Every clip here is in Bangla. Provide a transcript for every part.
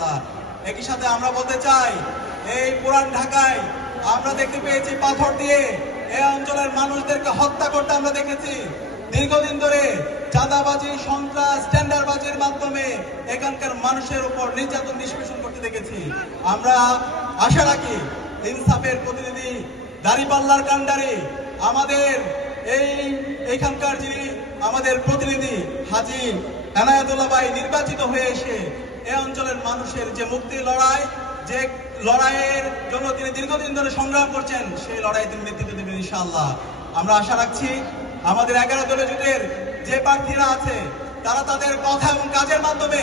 ইনশাআল্লাহ। একই সাথে আমরা বলতে চাই, এই পুরান ঢাকায় আমরা দেখতে পেয়েছি পাথর দিয়ে এই অঞ্চলের মানুষদেরকে হত্যা করতে আমরা দেখেছি। দীর্ঘদিন ধরে চাঁদাবাজি, সন্ত্রাস, টেন্ডারবাজির মাধ্যমে এখানকার মানুষের উপর নির্যাতন নিষ্পেষণ করতে দেখেছি। আমরা আশা রাখি ইনসাফের প্রতিনিধি দাঁড়িপাল্লার কান্ডারি আমাদের এইখানকার যিনি আমাদের প্রতিনিধি হাজী এনায়েতুল্লাহ ভাই নির্বাচিত হয়ে এসে এই অঞ্চলের মানুষের যে মুক্তির লড়াই, যে লড়াইয়ের জন্য তিনি দীর্ঘদিন ধরে সংগ্রাম করছেন, সেই লড়াই তিনি নেতৃত্ব দেবেন ইনশাআল্লাহ। আমরা আশা রাখছি আমাদের 11 দলীয় জোটের যে প্রার্থীরা আছে তারা তাদের কথা এবং কাজের মাধ্যমে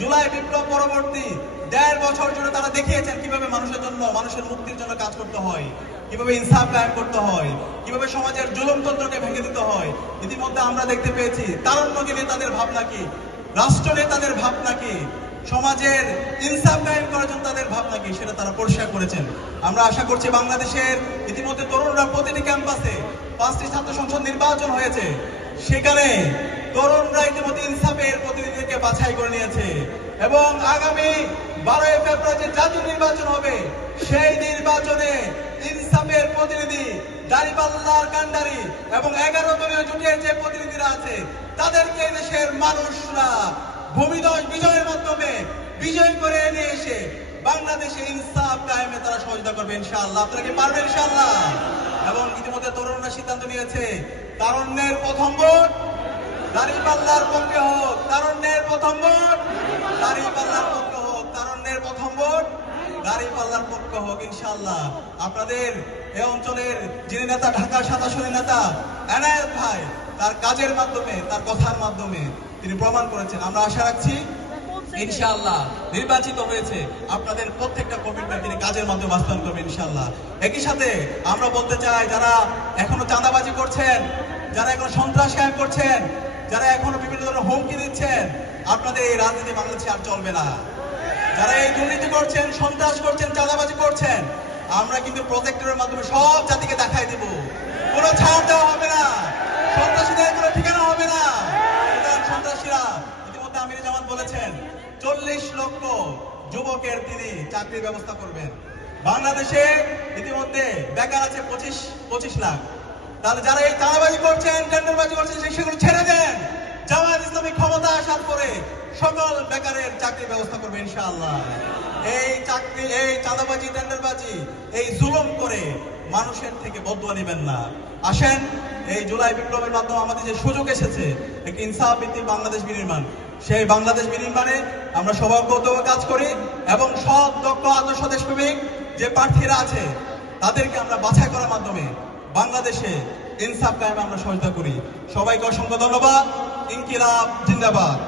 জুলাই বিপ্লব পরবর্তী 1.5 বছর জুড়ে তারা দেখিয়েছেন কিভাবে মানুষের জন্য, মানুষের মুক্তির জন্য কাজ করতে হয়, কিভাবে ইনসাফ কায়েম করতে হয়, কিভাবে সমাজের জুলুমতন্ত্রকে ভেঙে দিতে হয়। ইতিমধ্যে আমরা দেখতে পেয়েছি তারুণ্যকে নিয়ে তাদের ভাবনা কি, রাষ্ট্র নিয়ে তাদের ভাবনা কি, সমাজের ইনসাফ কায়েম করার জন্য তাদের ভাবনা কি, সেটা তারা পরিষ্কার করেছেন। আমরা আশা করছি বাংলাদেশের ইতিমধ্যে তরুণরা প্রতিটি ক্যাম্পাসে 5টি ছাত্র সংসদ নির্বাচন হয়েছে, সেখানে তরুণরা ইতিমধ্যে ইনসাফের প্রতিনিধিকে বাছাই করে নিয়েছে এবং আগামী 12 ফেব্রুয়ারি যে জাতীয় নির্বাচন হবে সেই নির্বাচনে ইনসাফের প্রতিনিধি দাঁড়িপাল্লার কান্ডারি এবং 11 দলীয় জোটের যে প্রতিনিধিরা আছে তাদেরকে দেশের মানুষরা ভূমিদয় বিজয়ের মাধ্যমে বিজয় করে এনে এসে বাংলাদেশে ইনসাফ কায়েমে তারা সহযোগিতা করবে ইনশাআল্লাহ। আপনারা কি পারবেন ইনশাআল্লাহ? এবং ইতিমধ্যে তরুণরা সিদ্ধান্ত নিয়েছে তারুণ্যের প্রথম ভোট দাঁড়িপাল্লার পক্ষে হোক, তারুণ্যের প্রথম ভোট দাঁড়িপাল্লার পক্ষে হোক, তারুণ্যের প্রথম ভোট দাঁড়িপাল্লার পক্ষে হোক ইনশাআল্লাহ। আপনাদের এই অঞ্চলের যিনি নেতা, ঢাকা 27 নেতা এনায়েত ভাই, তার কাজের মাধ্যমে, তার কথার মাধ্যমে তিনি প্রমাণ করেছেন। আমরা আশা রাখছি ইনশাআল্লাহ নির্বাচিত হয়েছে আপনাদের প্রত্যেকটা কমিটমেন্ট তিনি কাজের মাধ্যমে বাস্তবায়ন করবেন ইনশাআল্লাহ। একই সাথে আমরা বলতে চাই, যারা এখনো চাঁদাবাজি করছেন, যারা এখনো সন্ত্রাস কায়েম করছেন, যারা এখনো বিভিন্ন ধরনের হুমকি দিচ্ছেন, আপনাদের এই রাজনীতি বাংলাদেশে আর চলবে না। যারা এই দুর্নীতি করছেন, সন্ত্রাস করছেন, চাঁদাবাজি করছেন, আমরা কিন্তু প্রজেক্টরের মাধ্যমে সব জাতিকে দেখাই দিব, কোনো ছাড় দেওয়া হবে না, সন্ত্রাসীদের কোনো ঠিকানা হবে না। সন্ত্রাসীরা ইতিমধ্যে আমির জামাত বলেছেন 40 লক্ষ যুবকের তিনি চাকরির ব্যবস্থা করবেন। বাংলাদেশে ইতিমধ্যে বেকার আছে 25 লাখ। তাহলে যারা এই চাঁদাবাজি করছেন, টেন্ডারবাজি করছেন, সেগুলো ছেড়ে দেন। জামায়াত ইসলামী ক্ষমতা আসার পরে সকল বেকারের চাকরির ব্যবস্থা করবে ইনশাআল্লাহ। এই চাকরি, এই চাঁদাবাজি, টেন্ডারবাজি, এই জুলুম করে মানুষের থেকে বদুয়া নেবেন না। আসেন, এই জুলাই বিপ্লবের মাধ্যমে আমাদের যে সুযোগ এসেছে একটি ইনসাফ ভিত্তিক বাংলাদেশ বিনির্মাণ, সেই বাংলাদেশ বিনির্মাণে আমরা সবার কৌতূহল কাজ করি এবং সৎ, দক্ষ, আদর্শ দেশপ্রেমিক যে প্রার্থীরা আছে তাদেরকে আমরা বাছাই করার মাধ্যমে বাংলাদেশে ইনসাফ কায়েমে আমরা সহায়তা করি। সবাইকে অসংখ্য ধন্যবাদ। ইনকিলাব জিন্দাবাদ।